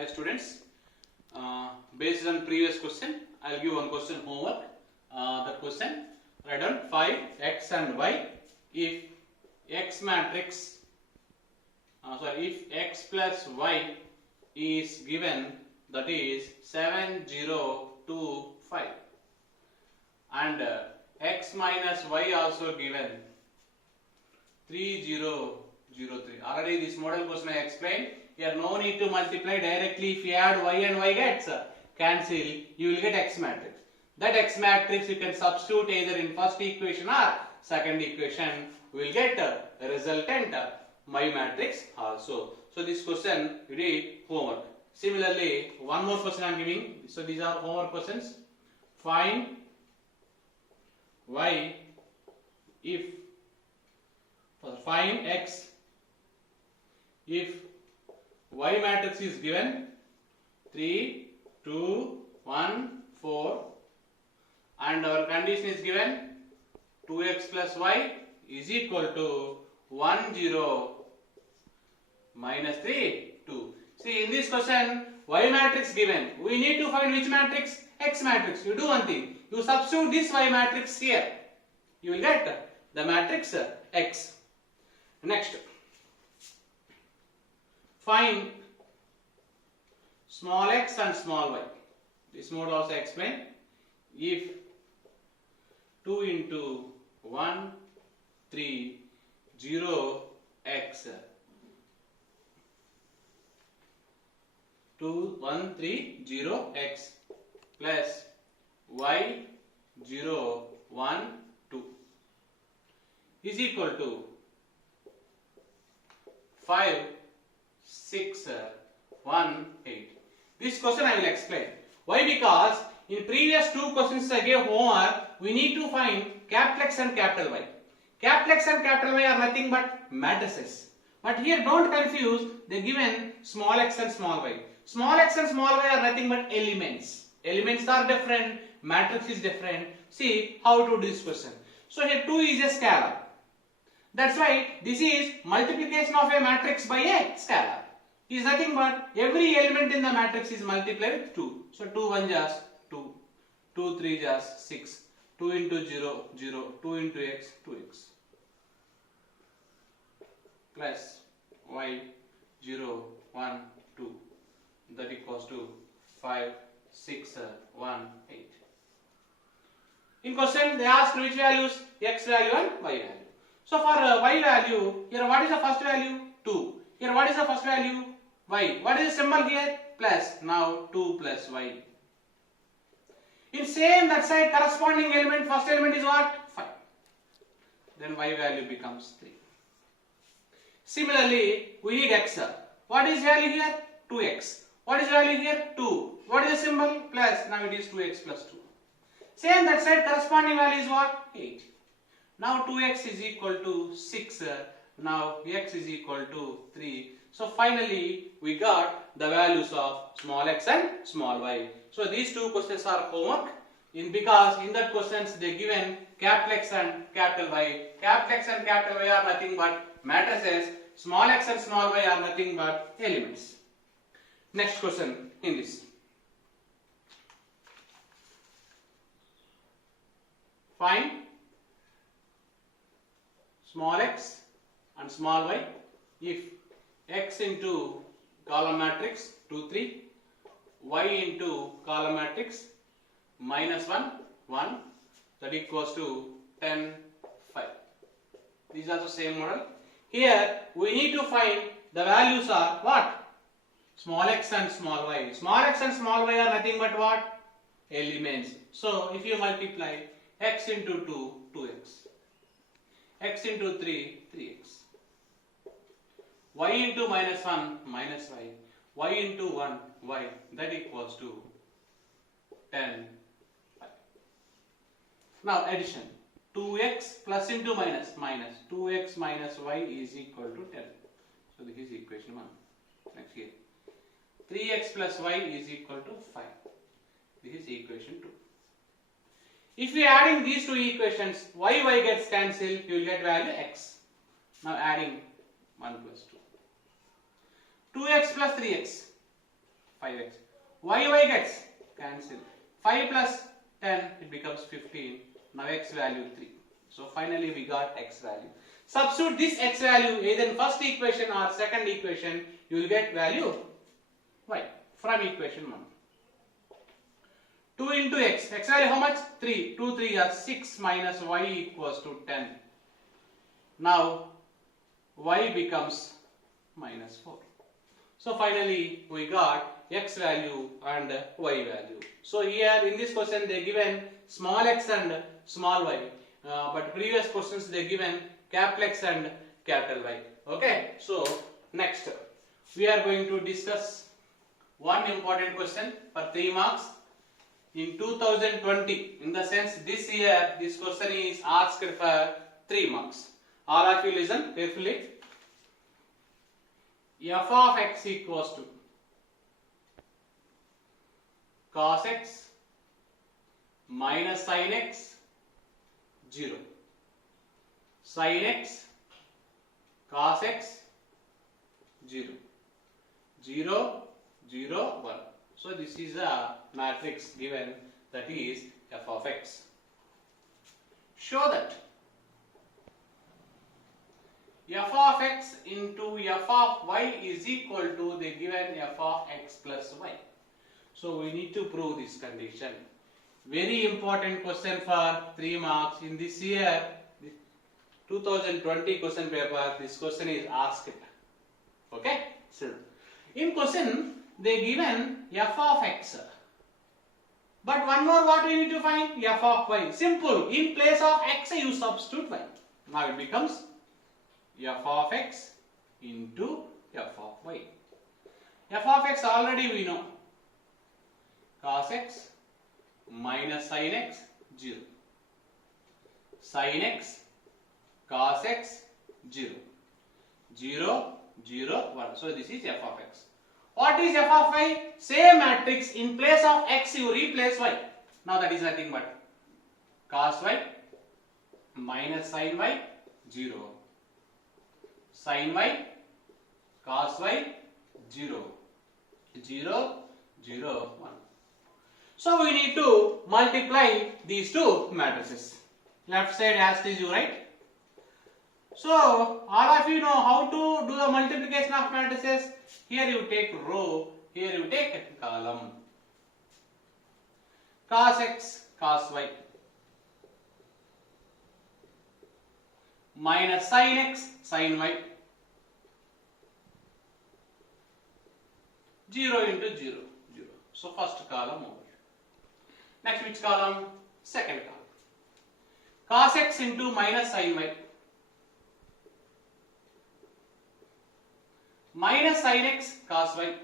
Hi students. Based on previous question, I will give one question homework. The question, write down 5x and y if x matrix, if x plus y is given, that is 7 0 2 5, and x minus y also given 3 0 0 3. Already this model question I explained. Here no need to multiply directly. If you add y and y gets cancel, you will get x matrix. That x matrix you can substitute either in first equation or second equation. We will get a resultant y matrix also. So this question you did homework. Similarly, one more question I am giving. So these are homework questions. Find y if find x if y matrix is given 3 2 1 4 and our condition is given 2x plus y is equal to 1 0 minus 3 2. See, in this question y matrix given, we need to find which matrix? X matrix. You do one thing, you substitute this y matrix here, you will get the matrix X. Next, find small x and small y. This mode also explain. If 2 into 1 3 0 x 2 1 3 0 x plus y 0 1 2 is equal to 5 6 1 8. This question I will explain. Why? Because in previous two questions I gave homework, we need to find capital X and capital Y. Capital X and capital Y are nothing but matrices. But here don't confuse, they given small x and small y. Small x and small y are nothing but elements. Elements are different, matrix is different. See how to do this question. So here 2 is a scalar. That's why this is multiplication of a matrix by a scalar. Is nothing but every element in the matrix is multiplied with 2. So 2 1 just 2, 2 3 just 6, 2 into 0 0, 2 into x 2x plus y 0 1 2, that equals to 5 6 1 8. In question they asked which values? X value and y value. So for y value, here what is the first value? 2. Here what is the first value? Y. What is the symbol here? Plus. Now 2 plus y. In same that side corresponding element, first element is what? 5. Then y value becomes 3. Similarly, we need x. What is value here? 2x. What is value here? 2. What is the symbol? Plus. Now it is 2x plus 2. Same that side corresponding value is what? 8. Now 2x is equal to 6. Now x is equal to 3. So finally we got the values of small x and small y. So these two questions are homework, because in that questions they given capital X and capital Y. Capital X and capital Y are nothing but matrices. Small x and small y are nothing but elements. Next question in this. Find small x and small y if x into column matrix 2 3, y into column matrix minus 1 1, that equals to 10 5. These are the same model. Here we need to find the values are what? Small x and small y. Small x and small y are nothing but what? Elements. So if you multiply x into 2 2x, x into 3 3x, y into minus 1 minus y into 1 y, that equals to 10 5. Now addition, 2x plus into minus minus 2x minus y is equal to 10. So this is equation 1. Next here 3x plus y is equal to 5. This is equation 2. If we are adding these two equations, y gets cancelled, you will get value x. Now adding 1 plus 2. 2x plus 3x. 5x. Y gets cancel. 5 plus 10, it becomes 15. Now x value 3. So finally we got x value. Substitute this x value either in first equation or second equation, you will get value y from equation 1. 2 into x. X value how much? 3. 2 3 are 6 minus y equals to 10. Now y becomes minus 4. So finally we got x value and y value. So here in this question they given small x and small y. But previous questions they given capital X and capital Y. Okay. So next we are going to discuss one important question for 3 marks. In 2020, in the sense this year, this question is asked for 3 marks. All of you listen carefully. F of x equals to cos x minus sin x 0. Sin x cos x 0. 0 0 1. So this is a matrix given, that is f of x. Show that f of x into f of y is equal to the given f of x plus y. So we need to prove this condition. Very important question for 3 marks in this year, 2020 question paper. This question is asked. Okay. So in question they given f of x, but one more what we need to find, f of y. Simple. In place of x you substitute y. Now it becomes f of x into f of y. F of x already we know, cos x minus sin x 0. Sin x cos x 0. 0 0 1. So this is f of x. What is f of y? Same matrix. In place of x you replace y. Now that is nothing but cos y minus sin y 0. Sin y cos y 0. 0 0 1. So we need to multiply these two matrices. Left side as it is, you write. So all of you know how to do the multiplication of matrices. Here you take row, here you take column. Cos x cos y minus sin x sin y 0 into 0 0. So first column over. Next which column? Second column. Cos x into minus sin y minus sin x cos y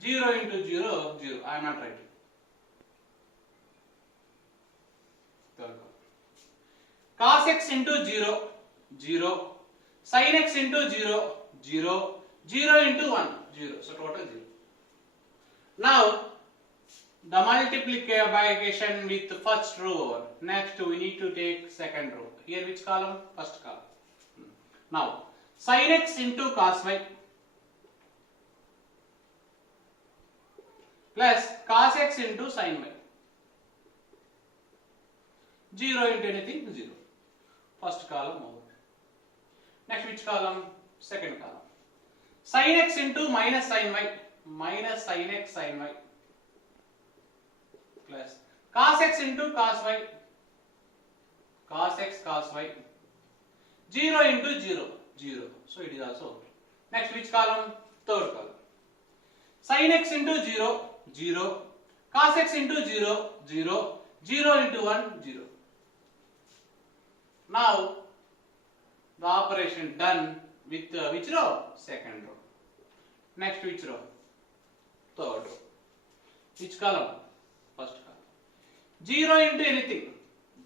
0 into 0 0. I am not writing. Third column. Cos x into 0 0. Sin x into 0 0. 0 into 1 0. So total 0. Now the multiplication with first row over. Next we need to take second row. Here which column? First column. Now sin x into cos y plus cos x into sin y. 0 into anything 0. First column over. Next which column? Second column. Sin x into minus sin y minus sin x sin y plus cos x into cos y cos x cos y 0 into 0 0. So it is also over. Next which column? Third column. Sin x into 0 0. Cos x into 0 0. 0 into 1 0. Now the operation done with which row? Second row. Next which row? Third row. Which column? First column. 0 into anything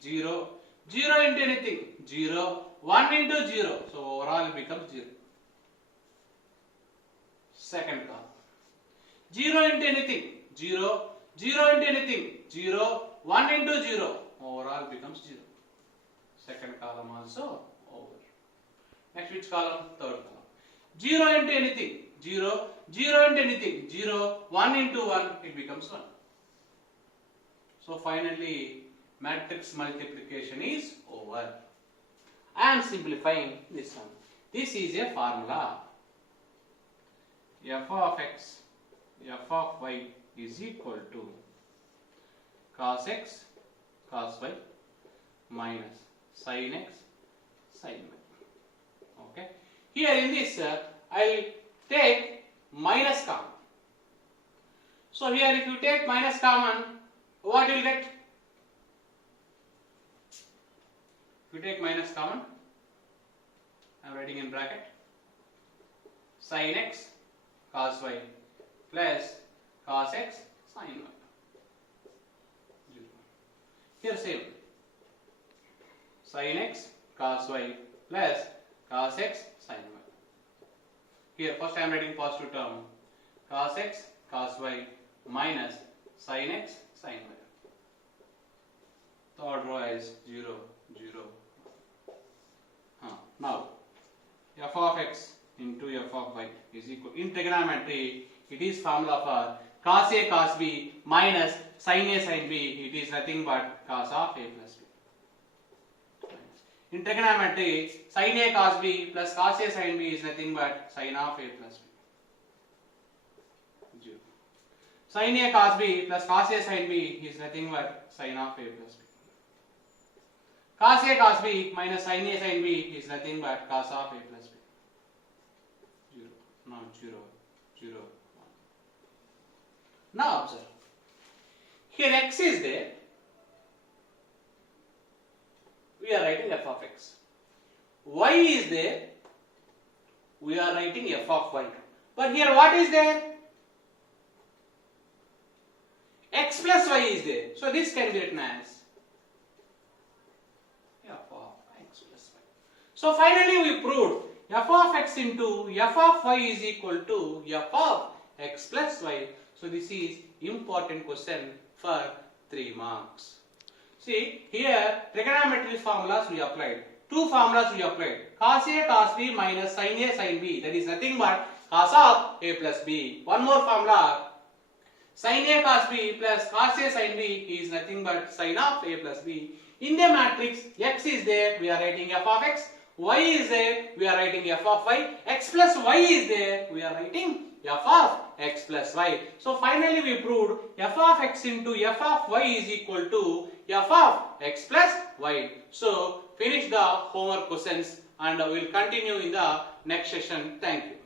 0. 0 into anything 0. 1 into 0. So overall it becomes 0. Second column. 0 into anything 0. 0 into anything 0. 1 into 0. Overall becomes 0. Second column also over. Next which column? Third column. 0 into anything, 0, 0 into anything, 0, 1 into 1, it becomes 1. So finally, matrix multiplication is over. I am simplifying this one. This is a formula. F of x, f of y is equal to cos x, cos y minus sin x, sin y. Okay. Here in this, I will take minus common. So here if you take minus common, what you will get? If you take minus common, I am writing in bracket, sin x cos y plus cos x sin y. Here same, sin x cos y plus cos x sin y. Here first I am writing positive term, cos x cos y minus sin x sin y. Third row is 0, 0. Now f of x into f of y is equal, in trigonometry it is formula for cos a cos b minus sin a sin b, it is nothing but cos of a plus b. In trigonometry, sin a cos b plus cos a sin b is nothing but sin of a plus b. 0. Sin a cos b plus cos a sin b is nothing but sin of a plus b. Cos a cos b minus sin a sin b is nothing but cos of a plus b. 0. Now 0, 0, 1. Now observe. Here x is there. We are writing f of x. Y is there. We are writing f of y. But here what is there? X plus y is there. So this can be written as f of x plus y. So finally we proved f of x into f of y is equal to f of x plus y. So this is important question for 3 marks. See here trigonometry formulas we applied. 2 formulas we applied. Cos a cos b minus sin a sin b, that is nothing but cos of a plus b. One more formula, sin a cos b plus cos a sin b is nothing but sin of a plus b. In the matrix, x is there, we are writing f of x. Y is there, we are writing f of y. X plus y is there, we are writing f of x plus y. So finally we proved f of x into f of y is equal to f of x plus y. So finish the homework questions and we will continue in the next session. Thank you.